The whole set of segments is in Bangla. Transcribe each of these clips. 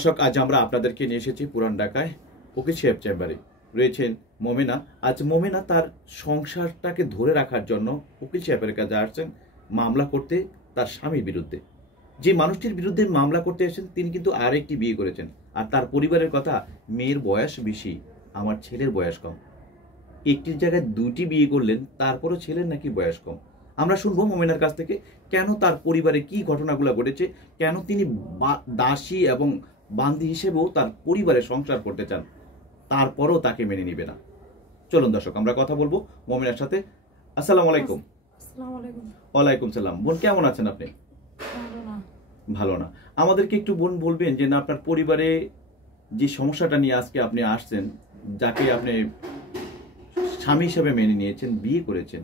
দর্শক, আজ আমরা আপনাদেরকে নিয়ে এসেছি পুরান ঢাকায় উকিল সাহেব চেম্বারে। রয়েছেন মোমেনা। আজ মোমেনা তার সংসারটাকে ধরে রাখার জন্য উকিল সাহেবের কাছে আসছেন মামলা করতে তার স্বামীর বিরুদ্ধে। যে মানুষটির বিরুদ্ধে মামলা করতে এসেছেন তিনি কিন্তু আরেকটি বিয়ে করেছেন, আর তার পরিবারের কথা, মেয়ের বয়স বেশি, আমার ছেলের বয়স কম। একটির জায়গায় দুটি বিয়ে করলেন, তারপরও ছেলের নাকি বয়স কম। আমরা শুনবো মোমেনার কাছ থেকে কেন তার পরিবারে কি ঘটনাগুলো ঘটেছে, কেন তিনি দাসী এবং বান্দি হিসেবেও তার পরিবারে সংসার করতে চান, তারপরও তাকে মেনে নিবে না। চলুন দর্শক, আমরা কথা বলবো মোমেনার সাথে। আসসালামু আলাইকুম। ওয়ালাইকুম সালাম। বোন, কেমন আছেন আপনি? ভালো না। আমাদেরকে একটু বোন বলবেন যে না, আপনার পরিবারে যে সমস্যাটা নিয়ে আজকে আপনি আসছেন, যাকে আপনি স্বামী হিসেবে মেনে নিয়েছেন, বিয়ে করেছেন,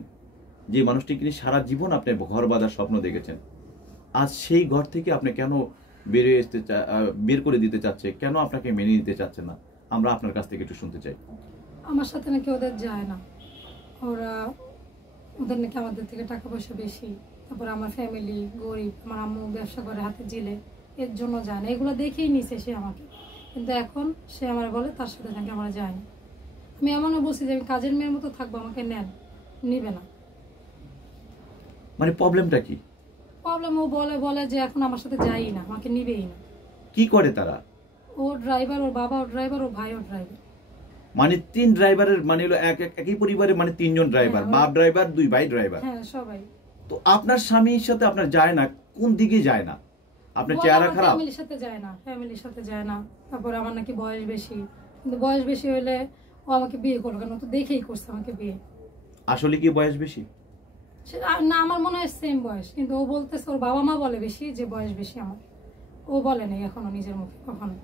যে মানুষটিকে নিয়ে সারা জীবন আপনি ঘর বাঁধার স্বপ্ন দেখেছেন, আজ সেই ঘর থেকে আপনি কেন বের করে দিতে চাচ্ছে, কেন আপনাকে মেনে নিতে চাচ্ছে না, আমরা আপনার কাছ থেকে একটু শুনতে চাই। আমার সাথে নাকি ওদের যায় না, ওদের নাকি আমাদের থেকে টাকা পয়সা বেশি, তারপর আমার ফ্যামিলি গরিব, আমার আম্মু ব্যবসা করে হাতে জিলে, এর জন্য যায় না। এগুলো দেখেই নিছে সে আমাকে, কিন্তু এখন সে আমার বলে তার সাথে নাকি আমরা যাই না। আমি এমনও বলছি যে আমি কাজের মেয়ের মতো থাকবো, আমাকে নেন, নিবে না। মানে প্রবলেমটা কি? প্রবলেম ও বলে যে এখন আমার সাথে যাই না, আমাকে নিবেই না। কি করে তারা? ও ড্রাইভার, ওর বাবা ওর ড্রাইভার, ওর ভাই ওর ড্রাইভার। মানে তিন ড্রাইভারের, মানে হলো একই পরিবারে, মানে তিনজন ড্রাইভার, বাপ ড্রাইভার, দুই ভাই ড্রাইভার। হ্যাঁ, সবাই। তো আপনার স্বামীর সাথে আপনার যায় না, কোন দিকে যায় না? আপনার চেহারা খারাপ? ফ্যামিলির সাথে যায় না, ফ্যামিলির সাথে যায় না। তারপর আমার নাকি বয়স বেশি, কিন্তু বয়স বেশি হলে ও আমাকে বিয়ে করবে কেন? তো দেখেই করছে আমাকে বিয়ে। আসলে কি বয়স বেশি? না, আমার মনে হয় সেম বয়স, কিন্তু ও বলতেছে, ওর বাবা মা বলে বেশি, যে বয়স বেশি আমার। ও বলে নাই এখনো নিজের মুখে কখনো।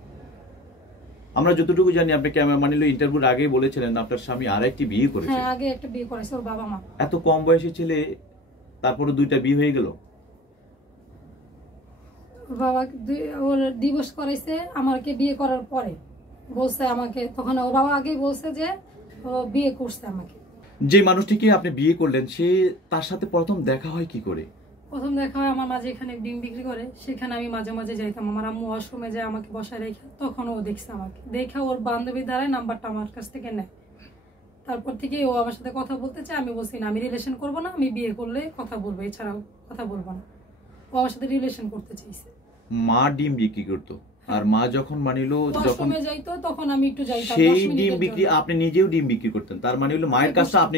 আমরা যতটুকু জানি, আপনি ক্যামেরা মানিলো ইন্টারভিউর আগেই বলেছিলেন আপনার স্বামী আরেকটি বিয়ে করেছে। হ্যাঁ, আগে একটা বিয়ে করেছে ওর বাবা মা। এত কম বয়সী ছেলে, তারপরে দুইটা বিয়ে হয়ে গেল। বাবা ওর ডিভোর্স করাইছে আমাকে বিয়ে করার পরে, বলছে আমাকে, তখন ওর বাবা আগেই বলছে যে ও বিয়ে করছে আমাকে। যে মানুষটিকে আপনি বিয়ে করলেন, সে তার সাথে প্রথম দেখা হয় কি করে? প্রথম দেখা হয় আমার মাঝে এখানে ডিম বিক্রি করে, সেখানে আমি মাঝে মাঝে যাইতাম। আমার আম্মু ওয়াশরুমে যায় আমাকে বসায় রেখে, তখন ও দেখছে আমাকে, দেখে ওর বান্ধবী দ্বারাই নাম্বারটা আমার কাছ থেকে নেয়। তারপর থেকে ও আমার সাথে কথা বলতে চায়। আমি বলছি না, আমি রিলেশন করবো না, আমি বিয়ে করলে কথা বলবো, এছাড়াও কথা বলবো না। ও আমার সাথে রিলেশন করতে চাইছে। মা ডিম বিক্রি করতো, আর মা যখন মানিলো, যখন যাইতো তখন আমি একটু যাইতাম। সেই ডিম বিক্রি, আপনি নিজেও ডিম বিক্রি করতেন, তার মানে হলো মায়ের কাজটা আপনি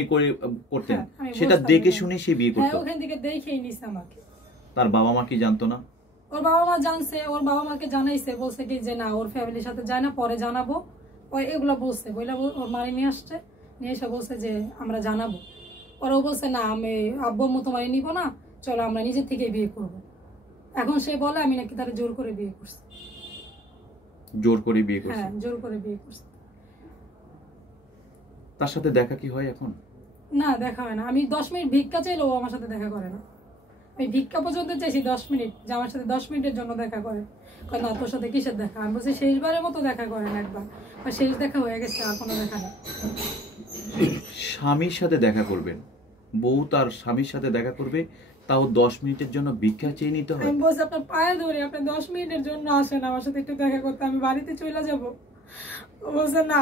করতেন, সেটা দেখে শুনে সে বিয়ে করতো। ওখান থেকে দেখেই নিছে আমাকে। তার বাবা মা কি জানতো না? ওর বাবা মা জানছে, ওর বাবা মাকে জানাইছে, বলছে কি যে না, ওর ফ্যামিলির সাথে যায় না, পরে জানাবো। ও এগুলো বলছে, বইলা ওর মারি নিয়ে আসছে, নিয়ে এসে বলছে যে আমরা জানাবো। ওরাও বলছে না, আমি আব্বু আম্মু তোমার নিব না, চলো আমরা নিজের থেকে বিয়ে করবো। এখন সে বলে আমি নাকি তারা জোর করে বিয়ে করছি। জোর করে বিয়ে করছে? হ্যাঁ, জোর করে বিয়ে করছে। তার সাথে দেখা কি হয় এখন? না, দেখা হয় না। আমি 10 মিনিট ভিক্ষা চাইলেও আমার সাথে দেখা করে না। আমি ভিক্ষা পর্যন্ত চাইছি 10 মিনিট, যে আমার সাথে 10 মিনিটের জন্য দেখা করে। না, তোর সাথে কিসের দেখা? আমি বলছি শেষবারের মতো দেখা করেন একবার, আর শেষ দেখা হয়ে গেছে, আর কোনো দেখা নেই। স্বামীর সাথে দেখা করবেন, বউ তার স্বামীর সাথে দেখা করবে, তাও 10 মিনিটের জন্য ভিক্ষা চেয়ে নিতে হয়? আমি বলছি আপনার পায়ে ধরে, আপনি 10 মিনিটের জন্য আসেন আমার সাথে একটু দেখা করতে, আমি বাড়িতে চলে যাব। ও বলছে না,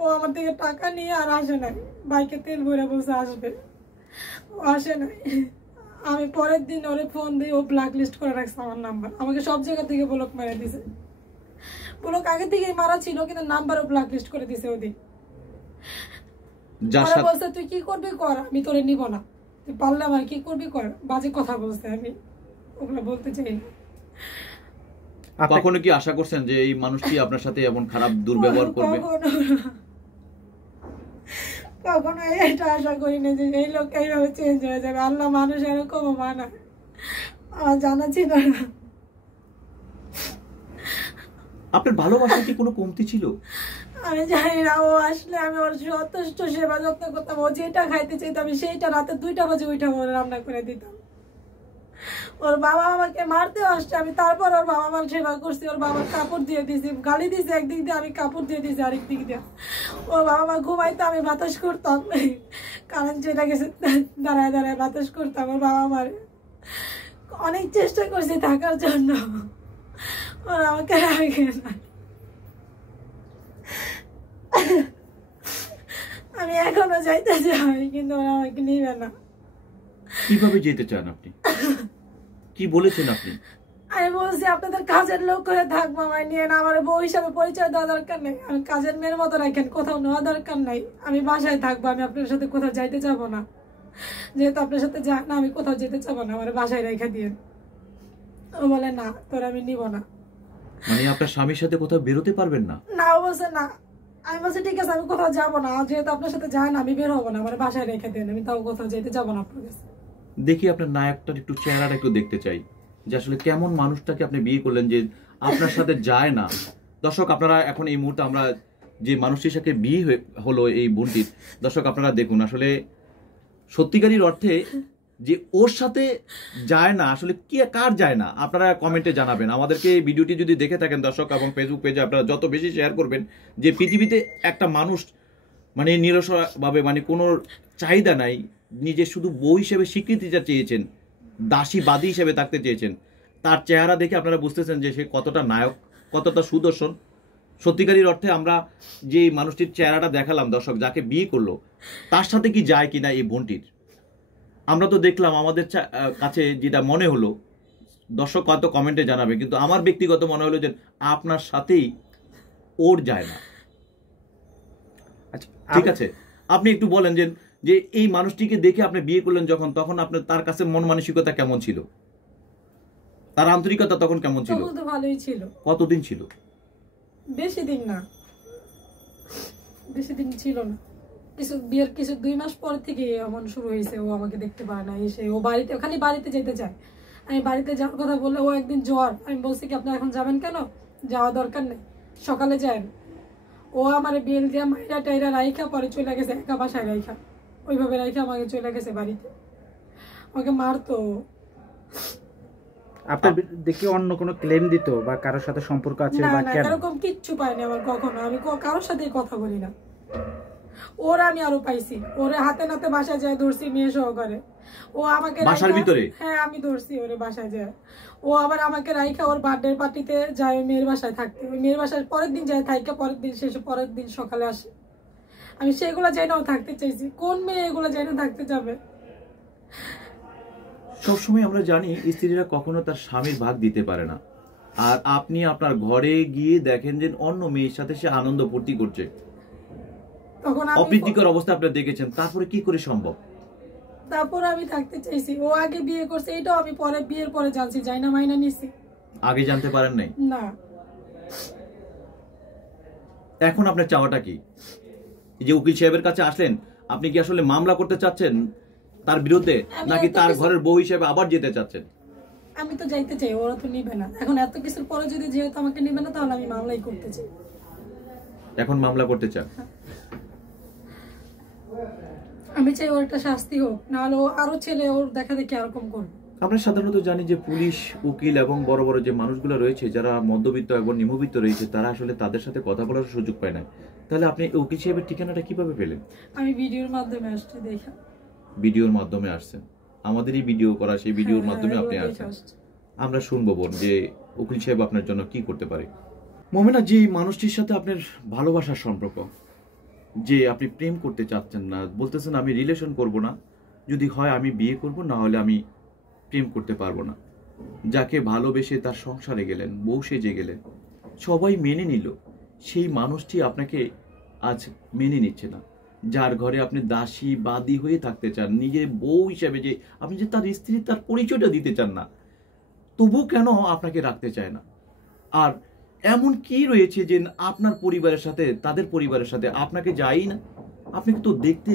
ও আমার থেকে টাকা নিয়ে আর আসে নাই, বাইকে তেল ভরে বলছে আসবে, ও আসে নাই। আমি পরের দিন ওরে ফোন দিয়ে, ও ব্ল্যাক লিস্ট করে রাখছে আমার নাম্বার, আমাকে সব জায়গা থেকে ব্লক মেরে দিছে। ব্লক আগে থেকেই মারা ছিল, কিন্তু নাম্বারও ব্ল্যাক লিস্ট করে দিছে ওদিন। বলছে তুই কি করবি কর, আমি তোরে নিব না, তুই পারলে আমার কি করবি কর, বাজে কথা বলছে। আমি ওগুলো বলতে চাই না। কখনো কি আশা করছেন যে এই মানুষটি আপনার সাথে এমন খারাপ দুর্ব্যবহার করবে? কখনো এটা আশা করিনি যে এই লোক এইভাবে চেঞ্জ হয়ে যাবে। আল্লাহ মানুষ এরকম মানায়, আমার জানা ছিল না। আপনার ভালোবাসা কি কোনো কমতি ছিল? আমি জানি না। ও আসলে আমি ওর যথেষ্ট সেবা যত্ন করতাম। ও যেটা খাইতে চাইতো আমি সেইটা রাতে 2টা বাজে ওইটা রান্না করে দিতাম। ওর বাবা আমাকে মারতে আসছে, আমি তারপর ওর বাবা মার সেবা করছি। ওর বাবার কাপড় দিয়ে দিয়েছি, গালি দিয়েছি একদিক দিয়ে, আমি কাপড় দিয়ে দিয়েছি আরেক দিক দিয়ে। ওর বাবা মা ঘুমাইতো, আমি বাতাস করতাম, কারণ যেটা গেছে দাঁড়ায় দাঁড়ায় বাতাস করতাম। ওর বাবা মার অনেক চেষ্টা করছি থাকার জন্য। ওরা আমাকে রাখে না। আমি এখনো যাইতে চাই, কিন্তু ওরা আমাকে নিবে না। কিভাবে যেতে চান আপনি? কি বলেছেন আপনি? আমি বলছি আপনাদের কাজের লোক হয়ে থাকবো, আমায় নিয়ে না, আমার বউ হিসাবে পরিচয় দেওয়া দরকার নেই, আমি কাজের মেয়ের মতো রাখেন, কোথাও নেওয়া দরকার নাই, আমি বাসায় থাকবো, আমি আপনার সাথে কোথাও যাইতে যাবো না, যেহেতু আপনার সাথে যাই না আমি কোথাও যেতে চাবো না, আমার বাসায় রেখে দিয়ে। ও বলে না, তোর আমি নিব না। মানে আপনার স্বামীর সাথে কোথাও বেরোতে পারবেন না? না, ও বলছে না। আমি বলছি ঠিক আছে, আমি কোথাও যাবো না, যেহেতু আপনার সাথে যাই না আমি বের হবো না, আমার বাসায় রেখে দেন, আমি তাও কোথাও যেতে যাবো না আপনার কাছে। দেখি আপনার নায়কটার একটু চেহারাটা একটু দেখতে চাই, যে আসলে কেমন মানুষটাকে আপনি বিয়ে করলেন যে আপনার সাথে যায় না। দর্শক আপনারা এখন এই মুহূর্তে আমরা যে মানুষটির সাথে বিয়ে হলো এই বোনটির, দর্শক আপনারা দেখুন আসলে সত্যিকারের অর্থে যে ওর সাথে যায় না, আসলে কি কার যায় না, আপনারা কমেন্টে জানাবেন আমাদেরকে। এই ভিডিওটি যদি দেখে থাকেন দর্শক, এবং ফেসবুক পেজে আপনারা যত বেশি শেয়ার করবেন, যে পৃথিবীতে একটা মানুষ মানে নিরসভাবে মানে কোনো চাহিদা নাই, নিজে শুধু বউ হিসেবে স্বীকৃতিটা চেয়েছেন, দাসী বাদী হিসেবে থাকতে চেয়েছেন, তার চেহারা দেখে আপনারা বুঝতেছেন যে সে কতটা নায়ক, কতটা সুদর্শন। সত্যিকারের অর্থে আমরা যে মানুষটির চেহারাটা দেখালাম দর্শক, যাকে বিয়ে করলো, তার সাথে কি যায় কিনা এই বোনটির, আমরা তো দেখলাম। আমাদের কাছে যেটা মনে হলো, দর্শক কত কমেন্টে জানাবে, কিন্তু আমার ব্যক্তিগত মনে হলো যে আপনার সাথেই ওর যায় না। আচ্ছা, ঠিক আছে, আপনি একটু বলেন যে যে এই মানুষটিকে দেখে আপনি বিয়ে করলেন যখন, তখন আপনার তার কাছে মন মানসিকতা কেমন ছিল, তার আন্তরিকতা তখন কেমন ছিল? তখন তো ভালোই ছিল। কতদিন ছিল? বেশি দিন না, বেশি দিন ছিল না, বিয়ের 2 মাস পর থেকে এমন শুরু হয়েছে। ও আমাকে দেখতে পারে না, এসে ও বাড়িতে, খালি বাড়িতে যেতে চায়। আমি বাড়িতে যাওয়ার কথা বললে ও একদিন জ্বর, আমি বলছি কি আপনি এখন যাবেন কেন, যাওয়া দরকার নেই, সকালে যান। ও আমার বেল দিয়া মাইরা টাইরা রাইখা পরে চলে গেছে, একা বাসায় রাইখা, ওইভাবে রাইখা আমাকে চলে গেছে বাড়িতে, আমাকে মারতো। আপনার দেখে অন্য কোনো ক্লেম দিত বা কারোর সাথে সম্পর্ক আছে না বা না, কেন? এরকম কিচ্ছু পাইনি আমার কখনো, আমি কারোর সাথে কথা বলি না। ওরা আমি আরো পাইছি, ওরে হাতে নাতে বাসায় যায় ধরছি মেয়ে সহকারে, ও আমাকে বাসার ভিতরে? হ্যাঁ আমি ধরছি ওরে বাসায় যায়। ও আবার আমাকে রাইখা ওর বার্থডে পার্টিতে যায় ওই মেয়ের বাসায় থাকতে, ওই মেয়ের বাসায় পরের দিন যায় থাইকা, পরের দিন শেষে পরের দিন সকালে আসে। আমি সেগুলো যাই না থাকতে চাইছি, কোন মেয়ে এগুলো যাই না থাকতে যাবে? সবসময় আমরা জানি স্ত্রীরা কখনো তার স্বামীর ভাগ দিতে পারে না, আর আপনি আপনার ঘরে গিয়ে দেখেন যে অন্য মেয়ের সাথে সে আনন্দ ফুর্তি করছে, তখন অপ্রীতিকর অবস্থা আপনারা দেখেছেন, তারপরে কি করে সম্ভব? তারপর আমি থাকতে চাইছি। ও আগে বিয়ে করছে, এটাও আমি পরে বিয়ের পরে জানছি, যাই না মাইনা নিছি। আগে জানতে পারেন নাই? না। এখন আপনার চাওয়াটা কি? এই যে উকিল সাহেবের কাছে আসলেন, আপনি কি আসলে মামলা করতে চাচ্ছেন তার বিরুদ্ধে, নাকি তার ঘরের বউ হিসেবে আবার যেতে চাচ্ছেন? আমি তো যাইতে চাই, ওরা তো নিবে না। এখন এত কিছুর পরে যদি যেহেতু আমাকে নিবে না, তাহলে আমি মামলাই করতে চাই। এখন মামলা করতে চান? আমি চাই ওর একটা শাস্তি হোক, নাহলে ও আরো ছেলে ওর দেখা দেখি এরকম করবে। আমরা সাধারণত জানি যে পুলিশ, উকিল এবং বড় বড় যে মানুষগুলো রয়েছে যারা মধ্যবিত্ত এবং নিম্নবিত্ত রয়েছে, তারা আসলে তাদের সাথে কথা বলার সুযোগ পায় না। তাহলে আপনি উকিল সাহেবের ঠিকানাটা কিভাবে পেলেন? আমি ভিডিওর মাধ্যমে আসছি, দেখা। ভিডিওর মাধ্যমে আসছেন, আমাদেরই ভিডিও করা, সেই ভিডিওর মাধ্যমে আপনি আসছেন। আমরা শুনবো বোন যে উকিল সাহেব আপনার জন্য কি করতে পারে। মোমেনা, যে মানুষটির সাথে আপনার ভালোবাসার সম্পর্ক, যে আপনি প্রেম করতে চাচ্ছেন না, বলতেছেন আমি রিলেশন করব না, যদি হয় আমি বিয়ে করব, না হলে আমি প্রেম করতে পারবো না, যাকে ভালোবেসে তার সংসারে গেলেন, বউ সেজে গেলেন, সবাই মেনে নিল, সেই মানুষটি আপনাকে আজ মেনে নিচ্ছে না, যার ঘরে আপনি দাসী বাদী হয়ে থাকতে চান, নিজের বউ হিসেবে যে আপনি যে তার স্ত্রী, তার পরিচয়টা দিতে চান না, তবু কেন আপনাকে রাখতে চায় না? আর এমন কি রয়েছে যে আপনার পরিবারের সাথে, তাদের পরিবারের সাথে আপনাকে যাই না? আপনি তো দেখতে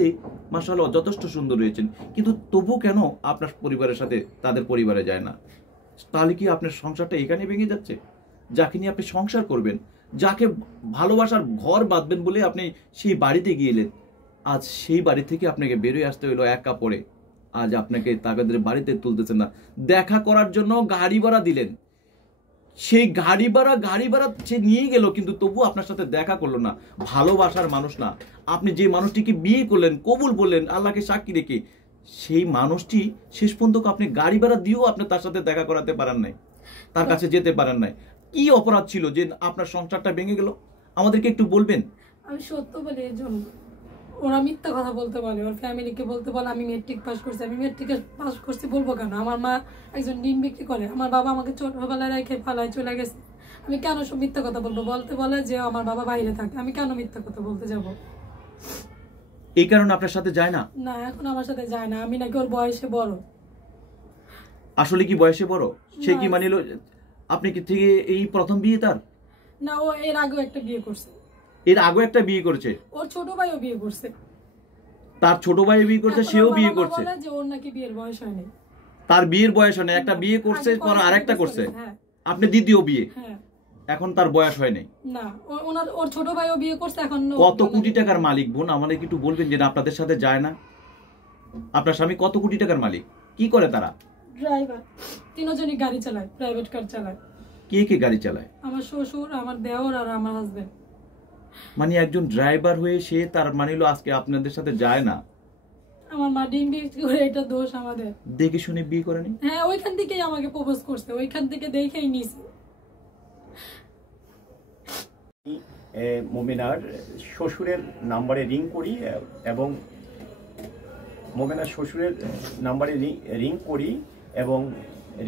মাশাআল্লাহ যথেষ্ট সুন্দর রয়েছেন, কিন্তু তবু কেন আপনার পরিবারের সাথে তাদের পরিবারে যায় না? তাহলে কি আপনার সংসারটা এখানে ভেঙে যাচ্ছে? যাকে নিয়ে আপনি সংসার করবেন, যাকে ভালোবাসার ঘর বাঁধবেন বলে আপনি সেই বাড়িতে গিয়েলেন, আজ সেই বাড়ি থেকে আপনাকে বেরোয় আসতে হলো এক কাপড়ে। আজ আপনাকে তাদের বাড়িতে তুলতেছেন না, দেখা করার জন্য গাড়ি ভাড়া দিলেন, সেই গাড়ি ভাড়া সে নিয়ে গেল, কিন্তু তবু আপনার সাথে দেখা করলো না। ভালোবাসার মানুষ না, আপনি যে মানুষটিকে বিয়ে করলেন, কবুল বললেন আল্লাহকে সাক্ষী রেখে, সেই মানুষটি শেষ পর্যন্ত আপনি গাড়ি ভাড়া দিয়েও আপনি তার সাথে দেখা করাতে পারেন নাই, তার কাছে যেতে পারেন নাই। কি অপরাধ ছিল যে আপনার সংসারটা ভেঙে গেল? আমাদেরকে একটু বলবেন। আমি সত্য বলি এর জন্য। ওরা মিথ্যা কথা বলতে বলে, ওর ফ্যামিলিকে বলতে বলে আমি মেট্রিক পাস করছি। আমি মেট্রিক পাস করছি বলবো কেন? আমার মা একজন ডিম বিক্রি করে, আমার বাবা আমাকে ছোটবেলায় রেখে পালায় চলে গেছে। আমি কেন সব মিথ্যা কথা বলবো? বলতে বলে যে আমার বাবা বাইরে থাকে, আমি কেন মিথ্যা কথা বলতে যাব? এই কারণে আপনার সাথে যায় না? না, এখন আমার সাথে যায় না। আমি নাকি ওর বয়সে বড়। আসলে কি বয়সে বড়? সে কি মানিল? আপনি কি থেকে এই প্রথম বিয়ে তার? না, ও এর আগেও একটা বিয়ে করছে। এর আগে একটা বিয়ে করেছে? ওর ছোট ভাইও বিয়ে করছে। তার ছোট ভাই বিয়ে করছে, সেও বিয়ে করছে। বলে যে ওর নাকি বিয়ের বয়স হয়নি। তার বিয়ের বয়স হয়নি, একটা বিয়ে করছে, পর আরেকটা করছে। হ্যাঁ। আপনি দ্বিতীয় বিয়ে। হ্যাঁ। এখন তার বয়স হয়নি। না, ওর ছোট ভাইও বিয়ে করছে। এখন কত কোটি টাকার মালিক বোন, আমাদের একটু বলবেন যে আপনাদের সাথে যায় না? আপনার স্বামী কত কোটি টাকার মালিক? কি করে তারা? ড্রাইভার। তিনজনই গাড়ি চালায়, প্রাইভেট কার চালায়। কে কে গাড়ি চালায়? আমার শ্বশুর, আমার দেওর আর আমার হাজবেন্ড। মানে একজন ড্রাইভার হয়ে সে তার মানিল আজকে আপনাদের সাথে যায় না? আমার মা ডিম বিক্রি করে, এটা দোষ আমাদের? দেখে শুনে বিয়ে করেনি? হ্যাঁ, ওইখান থেকেই আমাকে প্রপোজ করছে, ওইখান থেকে দেখেই নিছে। মোমেনার শ্বশুরের নাম্বারে রিং করি এবং মোমেনার শ্বশুরের নাম্বারে রিং করি এবং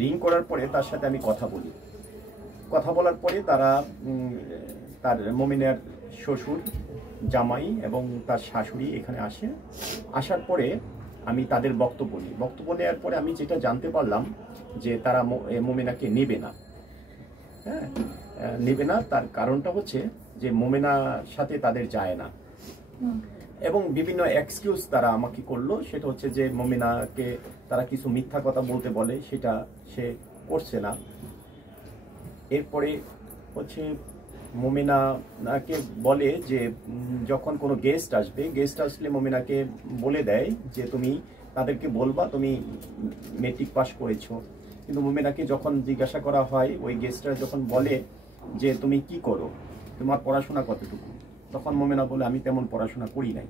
রিং করার পরে তার সাথে আমি কথা বলি। কথা বলার পরে তার মোমেনার শ্বশুর, জামাই এবং তার শাশুড়ি এখানে আসে। আসার পরে আমি তাদের বক্তব্য নিই। বক্তব্য নেওয়ার পরে আমি যেটা জানতে পারলাম যে তারা মোমেনাকে নেবে না। হ্যাঁ, নেবে না। তার কারণটা হচ্ছে যে মোমেনার সাথে তাদের যায় না এবং বিভিন্ন এক্সকিউজ তারা আমাকে করলো। সেটা হচ্ছে যে মোমেনাকে তারা কিছু মিথ্যা কথা বলতে বলে, সেটা সে করছে না। এরপরে হচ্ছে মোমেনাকে বলে যে যখন কোনো গেস্ট আসলে মোমেনাকে বলে দেয় যে তুমি তাদেরকে বলবা তুমি মেট্রিক পাস করেছো। কিন্তু মোমেনাকে যখন জিজ্ঞাসা করা হয়, ওই গেস্টরা যখন বলে যে তুমি কি করো, তোমার পড়াশোনা কতটুকু, তখন মোমেনা বলে আমি তেমন পড়াশোনা করি নাই।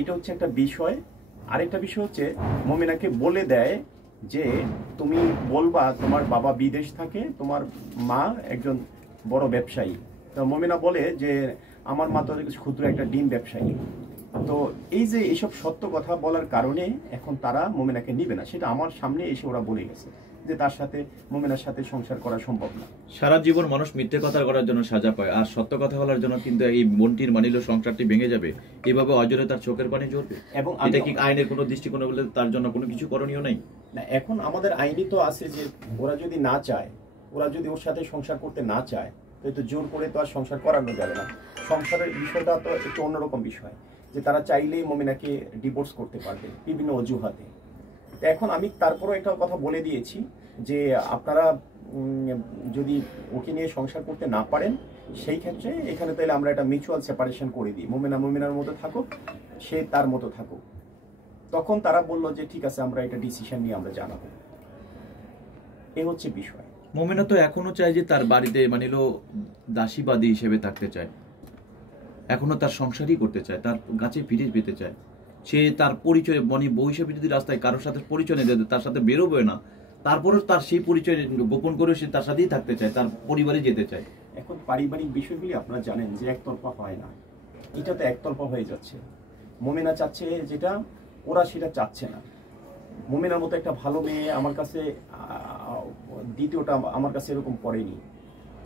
এটা হচ্ছে একটা বিষয়। আরেকটা বিষয় হচ্ছে মোমেনাকে বলে দেয় যে তুমি বলবা তোমার বাবা বিদেশ থাকে, তোমার মা একজন বড় ব্যবসায়ী। তো মোমেনা বলে যে আমার মা তো ক্ষুদ্র একটা ডিম ব্যবসায়ী। তো এই যে এইসব সত্য কথা বলার কারণে এখন তারা মোমেনাকে নিবে না। সেটা আমার সামনে এসে ওরা বলে গেছে যে তার সাথে মোমেনার সাথে সংসার করা সম্ভব না। সারা জীবন মানুষ মিথ্যে কথা করার জন্য সাজা পায়, আর সত্য কথা বলার জন্য কিন্তু এই বোনটির মানিল সংসারটি ভেঙে যাবে। এভাবে অজরে তার চোখের পানি ঝরবে। এবং এটা কি আইনের কোনো দৃষ্টিকোণ বলে তার জন্য কোনো কিছু করণীয় নেই? না, এখন আমাদের আইনই তো আছে যে ওরা যদি না চায়, ওরা যদি ওর সাথে সংসার করতে না চায়, তো জোর করে তো আর সংসার করানো যাবে না। সংসারের বিষয়টা তো একটু অন্যরকম বিষয়, যে তারা চাইলেই মোমেনাকে ডিভোর্স করতে পারবে বিভিন্ন অজুহাতে। এখন আমি তারপরও একটা কথা বলে দিয়েছি যে আপনারা যদি ওকে নিয়ে সংসার করতে না পারেন, সেই ক্ষেত্রে এখানে তাহলে আমরা একটা মিউচুয়াল সেপারেশন করে দিই। মোমেনার মতো থাকুক, সে তার মতো থাকুক। তখন তারা বলল যে ঠিক আছে, আমরা এটা ডিসিশন নিয়ে আমরা জানাবো। এই হচ্ছে বিষয়। মোমেনা তো এখনো চায় যে তার বাড়িতে মানিল দাসীবাদী হিসেবে থাকতে চায়, এখনো তার সংসারই করতে চায়, তার গাছে ফিরে পেতে চায়। সে তার পরিচয় মানে বউ হিসেবে যদি রাস্তায় কারোর সাথে পরিচয় নিয়ে যেতে, তার সাথে বেরোবে না, তারপরেও তার সেই পরিচয় গোপন করে সে তার সাথেই থাকতে চায়, তার পরিবারে যেতে চায়। এখন পারিবারিক বিষয়গুলি আপনারা জানেন যে একতরফা হয় না, এটা তো একতরফা হয়ে যাচ্ছে। মোমেনা চাচ্ছে যেটা, ওরা সেটা চাচ্ছে না। মোমেনার মতো একটা ভালো মেয়ে আমার কাছে দ্বিতীয়টা আমার কাছে এরকম পড়েনি,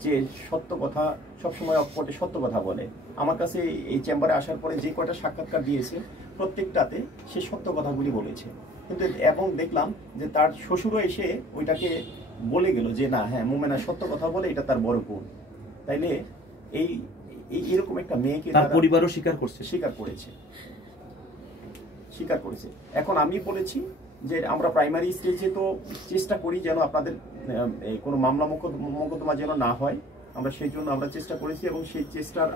যে সত্য কথা সবসময় অকপটে সত্য কথা বলে। আমার কাছে এই চেম্বারে আসার পরে যে কয়টা সাক্ষাৎকার দিয়েছে প্রত্যেকটাতে সে সত্য কথাগুলি বলেছে। কিন্তু এবং দেখলাম যে তার শ্বশুরও এসে ওইটাকে বলে গেল যে না, হ্যাঁ মোমেনা সত্য কথা বলে, এটা তার বড় গুণ। তাইলে এই এরকম একটা মেয়েকে তার পরিবারও স্বীকার করেছে। এখন আমি বলেছি যে আমরা প্রাইমারি স্টেজে তো চেষ্টা করি যেন আপনাদের কোনো মামলা মোকদ্দমা যেন না হয়, আমরা সেই জন্য আমরা চেষ্টা করেছি এবং সেই চেষ্টার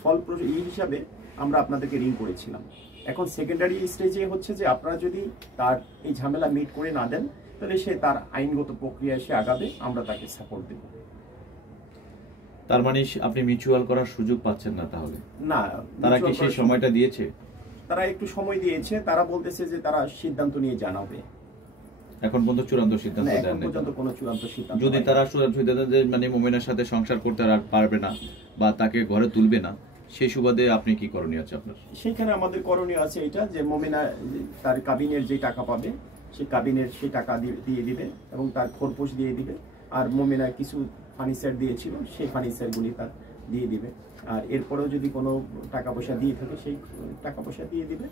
ফল হিসাবে আমরা আপনাদেরকে রিং করেছিলাম। এখন সেকেন্ডারি স্টেজে হচ্ছে যে আপনারা যদি তার এই ঝামেলা মিট করে না দেন, তাহলে সে তার আইনগত প্রক্রিয়া এসে আগাবে, আমরা তাকে সাপোর্ট দেব। তার মানে আপনি মিউচুয়াল করার সুযোগ পাচ্ছেন না? তাহলে না, তারা কি সেই সময়টা দিয়েছে? তারা একটু সময় দিয়েছে, তারা বলতেছে যে তারা সিদ্ধান্ত নিয়ে জানাবে। এখন পর্যন্ত চূড়ান্ত সিদ্ধান্ত না, দেন এখন নাই। পর্যন্ত কোনো চূড়ান্ত সিদ্ধান্ত যদি হয়নি। তারা চূড়ান্ত সিদ্ধান্ত দেয় মানে মোমেনার সাথে সংসার করতে আর পারবে না বা তাকে ঘরে তুলবে না, সেই সুবাদে আপনি কি করণীয় আছে আপনার? সেইখানে আমাদের করণীয় আছে এটা যে মোমেনা তার কাবিনের যে টাকা পাবে সেই কাবিনের সেই টাকা দিয়ে দিবে এবং তার খোরপোশ দিয়ে দিবে, আর মোমেনা কিছু ফার্নিচার দিয়েছিল সেই ফার্নিচারগুলি তার দিয়ে দিবে, আর এরপরেও যদি কোনো টাকা পয়সা দিয়ে থাকে সেই টাকা পয়সা দিয়ে দিবে,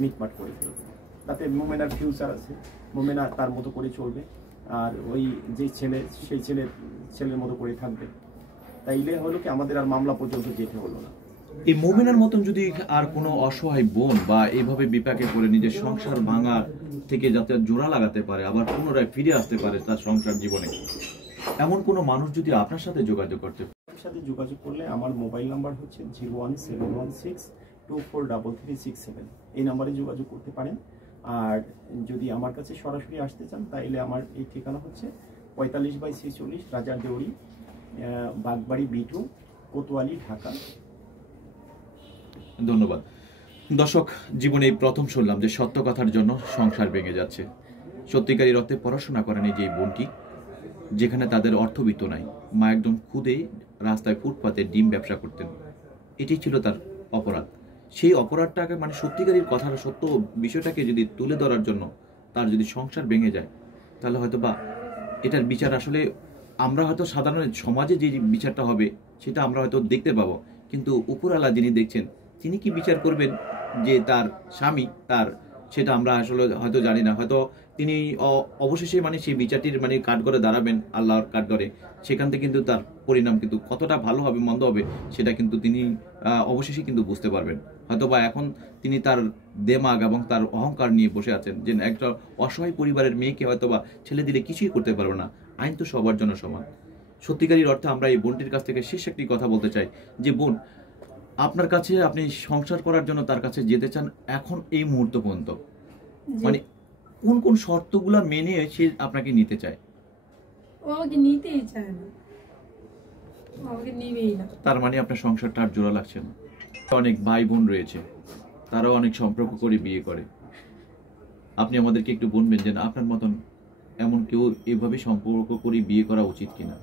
মিটমাট করে ফেলবে। তাতে মোমেনার ফিউচার আছে, মোমেনা তার মতো করে চলবে, আর ওই যে ছেলে সেই ছেলের মতো করে থাকবে। তাইলে হলো কি আমাদের আর মামলা পর্যন্ত যেতে হলো না। এই মোমেনার মতন যদি আর কোনো অসহায় বোন বা এইভাবে বিপাকে পড়ে নিজের সংসার ভাঙা থেকে যাতে জোড়া লাগাতে পারে, আবার পুনরায় ফিরে আসতে পারে তার সংসার জীবনে, এমন কোনো মানুষ যদি আপনার সাথে যোগাযোগ করতে পারে? আমার সাথে যোগাযোগ করলে আমার মোবাইল নাম্বার হচ্ছে 01716243367, এই নাম্বারে যোগাযোগ করতে পারেন। আর যদি আমার কাছে সরাসরি আসতে চান তাইলে আমার এই ঠিকানা হচ্ছে 45/46 রাজার দেউরি, বাগবাড়ি B2, কোতোয়ালি, ঢাকা। ধন্যবাদ। দর্শক, জীবনে এই প্রথম শুনলাম যে সত্য কথার জন্য সংসার ভেঙে যাচ্ছে। সত্যিকারী অর্থে পড়াশোনা করেনি যে বোনটি, যেখানে তাদের অর্থবিত্ত নাই, মা একদম খুদে রাস্তায় ফুটপাতে ডিম ব্যবসা করতেন, এটি ছিল তার অপরাধ। সেই অপরাধটাকে মানে সত্যিকারীর কথার সত্য বিষয়টাকে যদি তুলে ধরার জন্য তার যদি সংসার ভেঙে যায়, তাহলে হয়তো বা এটার বিচার আসলে আমরা হয়তো সাধারণ সমাজে যে বিচারটা হবে সেটা আমরা হয়তো দেখতে পাবো, কিন্তু উপরওয়ালা যিনি দেখছেন তিনি কি বিচার করবেন যে তার স্বামী তার, সেটা আমরা আসলে হয়তো জানি না। হয়তো তিনি অবশেষে মানে সেই বিচারটির মানে কাঠগড়ে দাঁড়াবেন, আল্লাহর কাঠগড়ে, সেখান থেকে কিন্তু তার পরিণাম কিন্তু কতটা ভালো হবে মন্দ হবে সেটা কিন্তু তিনি অবশেষে কিন্তু বুঝতে পারবেন। হয়তো বা এখন তিনি তার দেমাগ এবং তার অহংকার নিয়ে বসে আছেন যে একটা অসহায় পরিবারের মেয়েকে হয়তো বা ছেলে দিলে কিছুই করতে পারবে না, আইন তো সবার জন্য সমান। সত্যিকারীর অর্থে আমরা এই বোনটির কাছ থেকে শেষ একটি কথা বলতে চাই যে বোন, আপনার কাছে আপনি সংসার করার জন্য তার কাছে যেতে চান এখন এই মুহূর্ত পর্যন্ত, মানে কোন কোন শর্তগুলো মেনে সে আপনাকে নিতে চায়? ও আমাকে নিতেই চায় না, আমাকে নিবেই না। তার মানে আপনার সংসারটা আর জোড়া লাগছে না। অনেক ভাই বোন রয়েছে, তারাও অনেক সম্পর্ক করে বিয়ে করে। আপনি আমাদেরকে একটু বলবেন যে আপনার মতন এমন কেউ এভাবে সম্পর্ক করে বিয়ে করা উচিত কিনা?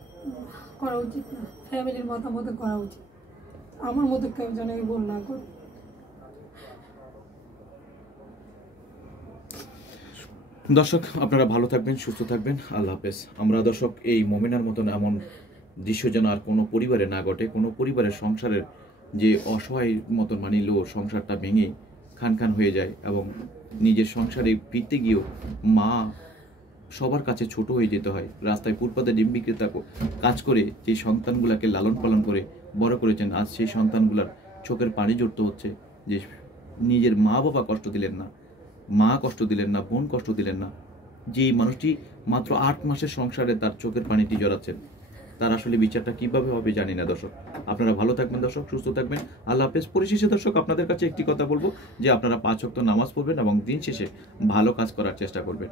করা উচিত না, ফ্যামিলির মতামত করা উচিত। আমার মতো কেউ যেন এই ভুল না করে। দর্শক, আপনারা ভালো থাকবেন, সুস্থ থাকবেন, আল্লাহ হাফেজ। আমরা দর্শক এই মোমেনার মতন এমন দৃশ্য যেন আর কোনো পরিবারে না ঘটে, কোনো পরিবারের সংসারের যে অসহায় মতন মানিল সংসারটা ভেঙে খান খান হয়ে যায় এবং নিজের সংসারে ফিরতে গিয়েও মা সবার কাছে ছোট হয়ে যেতে হয়। রাস্তায় ফুটপাতে ডিম বিক্রেতা কাজ করে যে সন্তানগুলোকে লালন পালন করে বড় করেছেন, আজ সেই সন্তানগুলার চোখের পানি জড়তে হচ্ছে যে নিজের মা বাবা কষ্ট দিলেন না, মা কষ্ট দিলেন না, বোন কষ্ট দিলেন না। যে মানুষটি মাত্র 8 মাসের সংসারে তার চোখের পানিটি জড়াচ্ছেন, তার আসলে বিচারটা কিভাবে হবে জানি না। দর্শক, আপনারা ভালো থাকবেন, দর্শক সুস্থ থাকবেন, আল্লাহ হাফেজ। পরিশেষে দর্শক আপনাদের কাছে একটি কথা বলবো যে আপনারা 5 ওয়াক্ত নামাজ পড়বেন এবং দিন শেষে ভালো কাজ করার চেষ্টা করবেন।